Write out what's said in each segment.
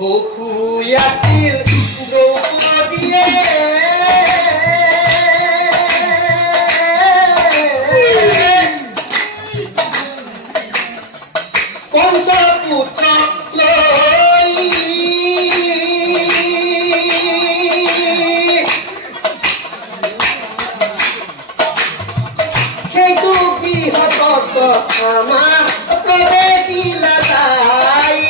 হকুয়াছিল দ্রৌপদীয়ে কংসপুত্র লই কিন্তু বিহত আমার প্রবে দিলা তাই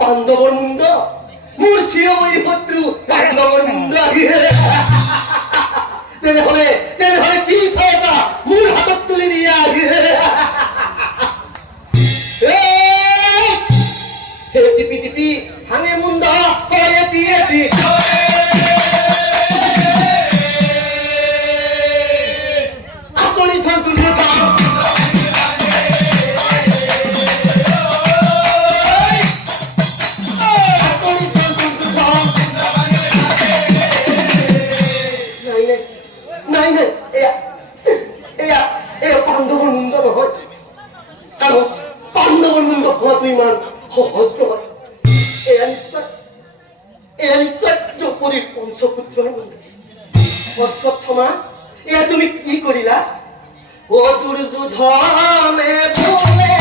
পাণ্ডৱৰ মুণ্ড মোৰ শিৰোমণি শত্ৰু পাণ্ডৱৰ মুণ্ড তেনেহলে কি চাইছা মোৰ হাতত তুলি দিয়া টিপি টিপি ভাঙে মুণ্ড এটি এটি আচনি থল তুলি ইমান সহজ নহয় এয়া নিশ্চয় দ্ৰৌপদীৰ পঞ্চপুত্ৰৰ অশ্বত্থামা এয়া তুমি কি কৰিলা ও দুৰ্যোধনে বোলে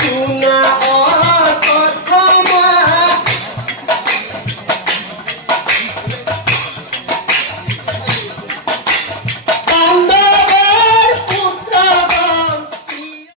শুনা